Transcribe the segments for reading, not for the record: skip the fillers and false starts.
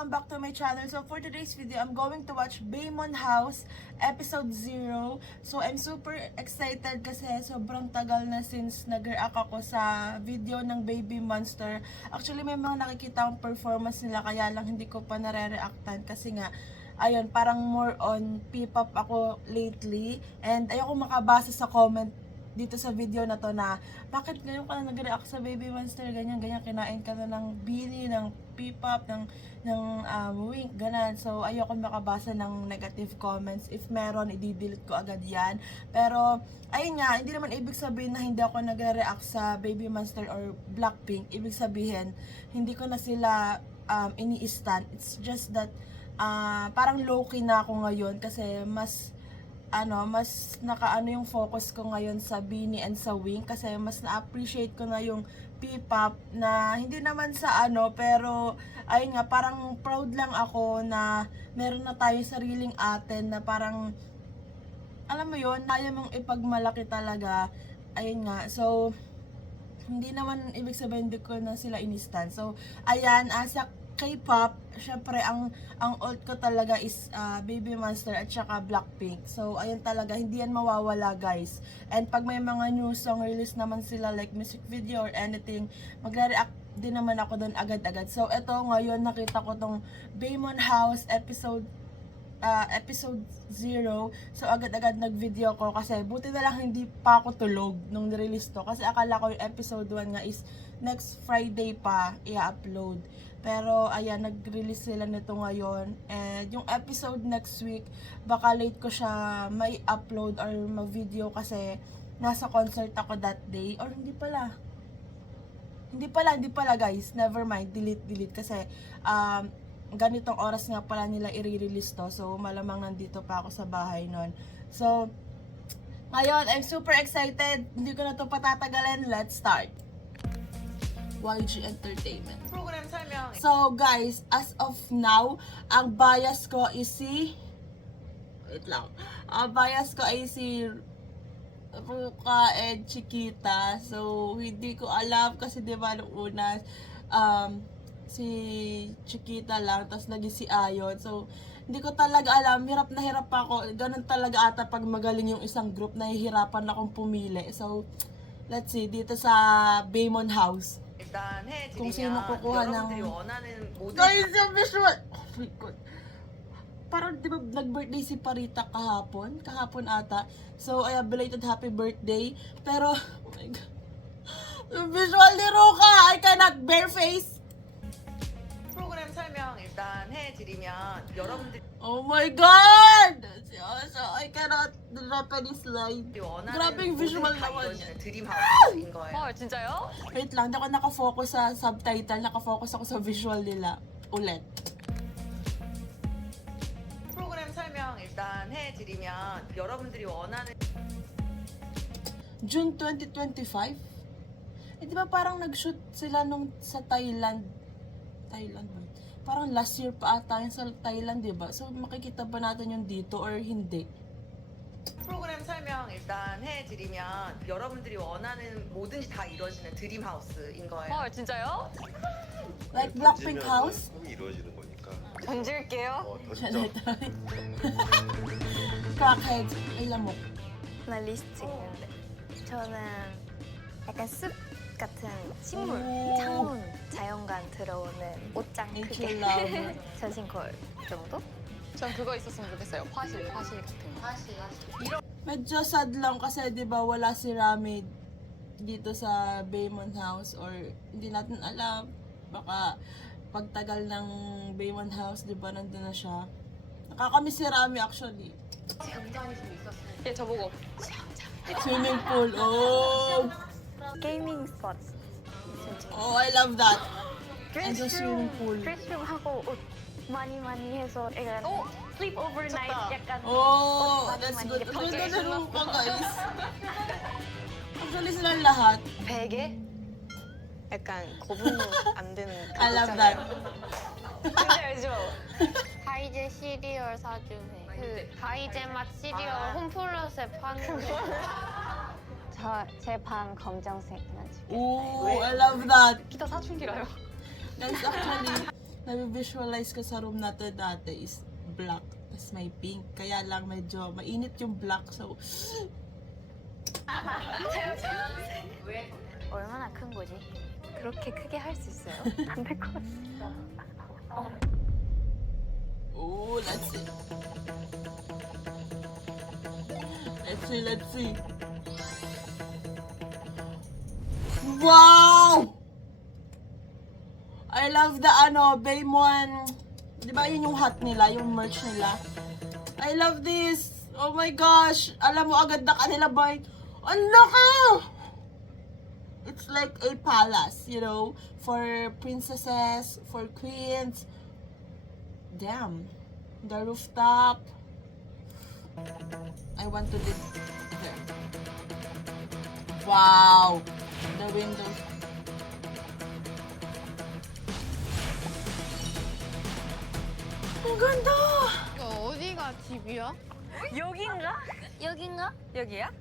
welcome back to my channel. So for today's video, I'm going to watch Baemon House episode 0. So I'm super excited kasi sobrang tagal na since nag-react ako sa video ng Baby Monster. Actually may mga nakikita akong performance nila kaya lang hindi ko pa nare-reactan kasi nga ayun, parang more on P-pop ako lately and ayoko makabasa sa comment dito sa video na to na bakit ngayon ka na nag-react sa Baby Monster, ganyan, kinain ka na ng Beanie, ng P-pop, ng Wink, ganun. So, ayoko makabasa ng negative comments. If meron, i-delete ko agad yan. Pero, ayun nga, hindi naman ibig sabihin na hindi ako nagre-react sa Baby Monster or Blackpink. Ibig sabihin, hindi ko na sila ini-stan. It's just that, parang low-key na ako ngayon kasi mas nakaano yung focus ko ngayon sa Beanie and sa Wink kasi mas na-appreciate ko na yung P-pop na hindi naman sa pero ayun nga parang proud lang ako na meron na tayo sariling atin na parang alam mo yon kaya mong ipagmalaki talaga. Ayun nga, so hindi naman ibig sabihin hindi ko na sila inistan. So ayan, sa K-pop, syempre ang ult ko talaga is Baby Monster at saka Blackpink. So ayun talaga, hindi yan mawawala guys. And pag may mga new song release naman sila like music video or anything, magre-react din naman ako doon agad-agad. So eto ngayon nakita ko tong Baemon House episode 0. So agad-agad nag-video ko kasi buti na lang hindi pa ako tulog nung nirelease to. Kasi akala ko yung episode 1 nga is next Friday pa i-upload. Pero ayan, nag-release sila nito ngayon. And yung episode next week, baka late ko siya may upload or ma-video kasi nasa concert ako that day. Or hindi pala guys. Never mind, delete kasi ganitong oras nga pala nila i-release to. So malamang nandito pa ako sa bahay nun. So ngayon, I'm super excited. Hindi ko na to patatagalin. Let's start. YG Entertainment. 프로그램 설명. So guys, as of now, ang bias ko is si Ang bias ko ay si Ruka and Chiquita. So hindi ko alam kasi 'di ba nung una si Chiquita lang tapos naging si Ayon. So hindi ko talaga alam, hirap na hirap ako. Ganun talaga ata pag magaling yung isang group, nahihirapan akong pumili. So let's see dito sa Baemon House. 일단 kung 해드리면 sino kukuha 여러분들이 ng 원하는 모든 guys, yung visual, oh my god, parang di ba nag-birthday si Parita kahapon ata, so ay belated happy birthday, pero oh my god, yung visual ni Ruka, I cannot bear face. 프로그램 설명 일단 해드리면 여러분들이 Oh my god, so I cannot drop any slide. 원하는 Grabing 모든 visual 다 naman 이루어지는 yan. 드림하우스인 거예요. 헐 진짜요? Wait lang, di ako nakafocus sa subtitle, nakafocus ako sa visual nila ulit. 프로그램 설명 일단 해드리면 여러분들이 원하는 June 2025? Eh, di ba parang nag-shoot sila nung sa Thailand ba? Parang last year pa ata yun sa Thailand, di ba? So, makikita ba natin yung dito or hindi? 프로그램 설명 일단 해드리면 여러분들이 원하는 뭐든지 다 이루어지는 드림하우스인 거예요. 헐 진짜요? Like Blackpink House? 꿈이 이루어지는 거니까. 던질게요. 던져. Crackheads. Ay, lamok. 나 리스트 있는데 저는 약간 숲 같은 식물, 오. 창문, 자연관 들어오는 옷장 Nature 크게 lover. 전신콜 정도? 전 그거 있었으면 좋겠어요. 화실 같은 거. Medyo sad lang kasi, di ba, wala si Rami dito sa Baemon House or hindi natin alam. Baka pagtagal ng Baemon House, di ba, nandun na siya. Nakakamiss si Rami actually. 얘 저보고 Swimming pool. Oh! 게이밍 스팟 Oh, I love that. And the swimming pool. 드레스룸 하고 옷 많이 해서 약간 오! sleep overnight 좋다. 약간 Oh, 옷 많이 that's good. 이렇게 Ang ganda 밖에 na rin pa, guys. Actually, silang lahat. 베개? 약간 거부는 안 되는 I love that. 뭔지 알죠? 다이제 시리얼 사주세요. 그 다이제 맛 시리얼 홈플러스에 파는 거. 제 방 검정색 나지 Oh, I love that. 기타 사춘기라요. Guys, actually, na-visualize ko sa room na to dati is black. Tapos may pink. Kaya lang medyo mainit yung black. So, 얼마나 큰 거지? 그렇게 크게 할 수 있어요? 안 될 것 같아. oh, let's see. Let's see. Wow! I love the Baymon. Di ba yun yung hat nila, yung merch nila? I love this. Oh my gosh. Alam mo agad na kanila ba? Ang laki! It's like a palace, you know, for princesses, for queens. Damn. The rooftop. I want to live there. Wow. The windows. Ang ganda! 이거 어디가 집이야? 여긴가? 여긴가? 여기야?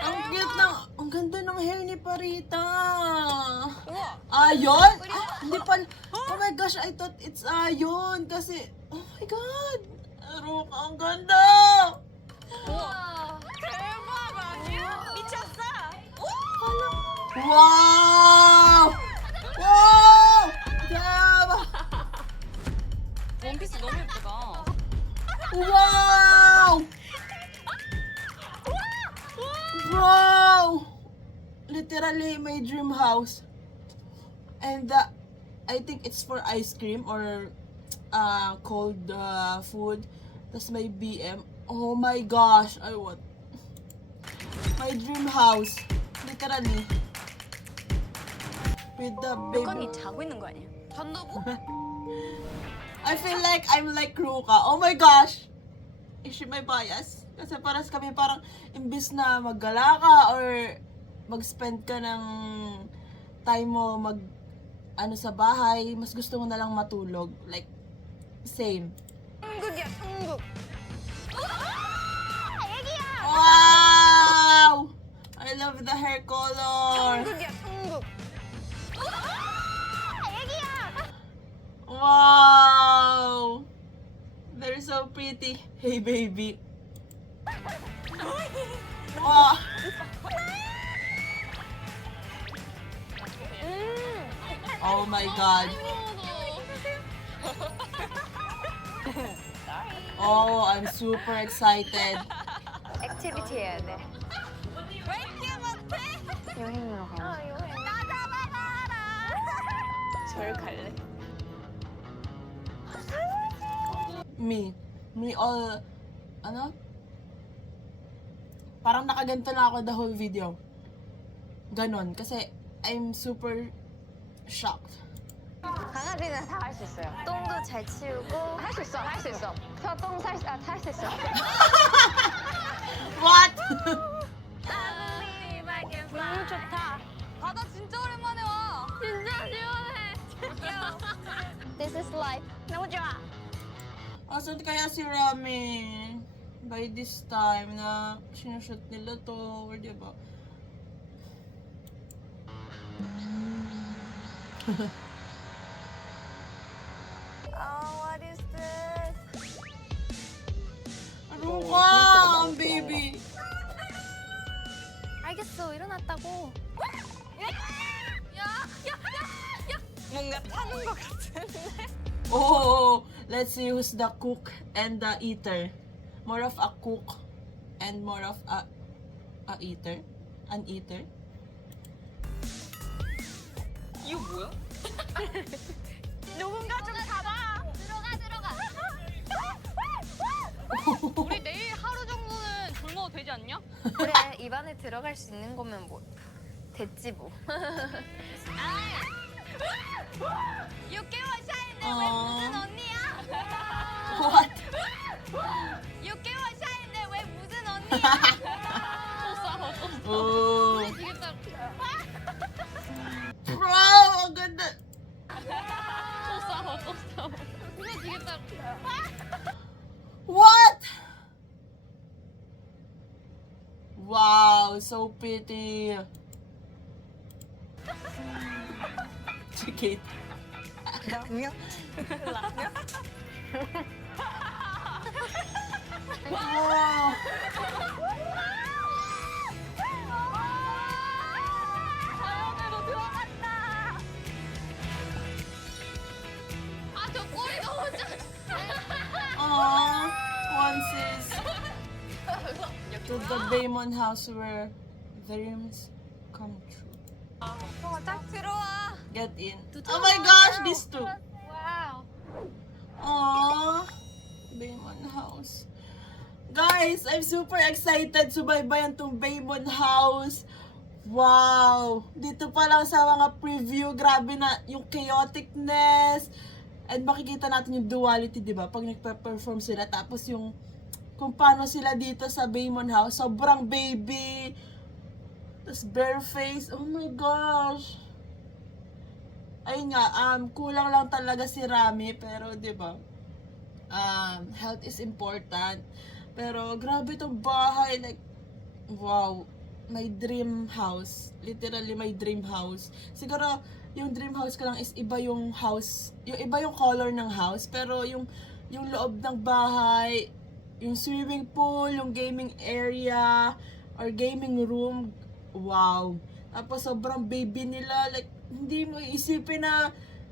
Ang cute ng, ang ganda ng hair ni Parita. Ayon? Hindi pa, oh my gosh, I thought it's Ayon. Kasi, oh my God. Roka, ang ganda. Wow! Wow! Damn! 원피스 너무 예쁘다. Wow! Wow! Literally my dream house. And I think it's for ice cream or cold food. That's my BM. Oh my gosh, I want my dream house. Literally. With the baby. 자고 있는 거 아니야? I feel like I'm like Ruka. Oh my gosh! Is she my bias? Kasi paras kami parang imbis na maggala ka or mag-spend ka ng time mo sa bahay, mas gusto mo na lang matulog. Like, same. 한국이야, 한국. Wow! I love the hair color. 한국이야, 한국. Wow! They're so pretty. Hey, baby. Oh. Oh my God. Oh, I'm super excited. 액티비티 해야 돼. 여행으로 가. 절 갈래. Me all, parang nakaganto na ako the whole video. Ganon, kasi I'm super shocked. 강아지는 다 할 수 있어요. 똥도 잘 치우고. 할 수 있어, 할 수 있어. 탈 수 있어. What? 너무 좋다. 바다 진짜 오랜만에 와. 진짜 시원해. This is life. 너무 좋아. Asan kaya si Rami? By this time na sinushoot nila to, or diba? Oh, what is this? Ano ka, ang baby? 알겠어, 일어났다고. 뭔가 타는 것 같은데. Oh, let's see who's the cook and the eater. More of a cook and more of a eater. An eater. 이거 뭐야? 누군가 좀 잡아. 들어가. 우리 내일 하루 정도는 굶어도 되지 않냐? 그래, 입안에 들어갈 수 있는 거면 뭐 됐지 뭐. 6개월 차인데 왜 무슨 언니야? What? 6개월 차인데 왜 무슨 언니야? Oh. 지겠다. Wow, ang ganda. 또 싸워. 지겠다. What? Wow, so pretty. Chicken. 라면? 라면? Wow! 자연으로 들어간다. 아, 저 꼬리 너무 Aww, onces to the Baymon house where dreams come true. 딱 들어와. Get in. Oh my gosh, these two. 와우. Aww, Baymon house. Guys, I'm super excited subaybayan tong Baymon house. Wow! Dito pa lang sa mga preview, grabe na yung chaoticness. And makikita natin yung duality, di ba? Pag nagpe-perform sila. Tapos yung kung paano sila dito sa Baymon house. Sobrang baby. Tapos bare face. Oh my gosh. Ayun nga, kulang lang talaga si Rami. Pero di ba? Health is important. Pero grabe itong bahay. Like, wow. My dream house. Literally my dream house. Siguro, yung dream house ko lang is iba yung house. Yung iba yung color ng house. Pero yung loob ng bahay, yung swimming pool, yung gaming area, or gaming room, wow. Tapos sobrang baby nila. Like, hindi mo iisipin na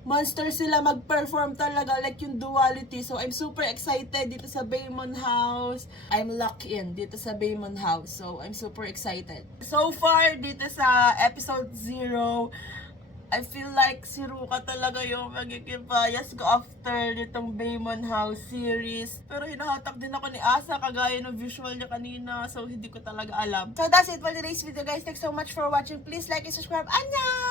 monster sila mag-perform talaga, like yung duality. So, I'm super excited dito sa Baymon house. I'm locked in dito sa Baymon house. So, I'm super excited. So far, dito sa episode 0, I feel like si Ruka talaga yung magiging bias ko after nitong Baymon house series. Pero hinahatak din ako ni Asa, kagaya ng visual niya kanina. So, hindi ko talaga alam. So, that's it for today's video, guys. Thanks so much for watching. Please like and subscribe. Annyeong!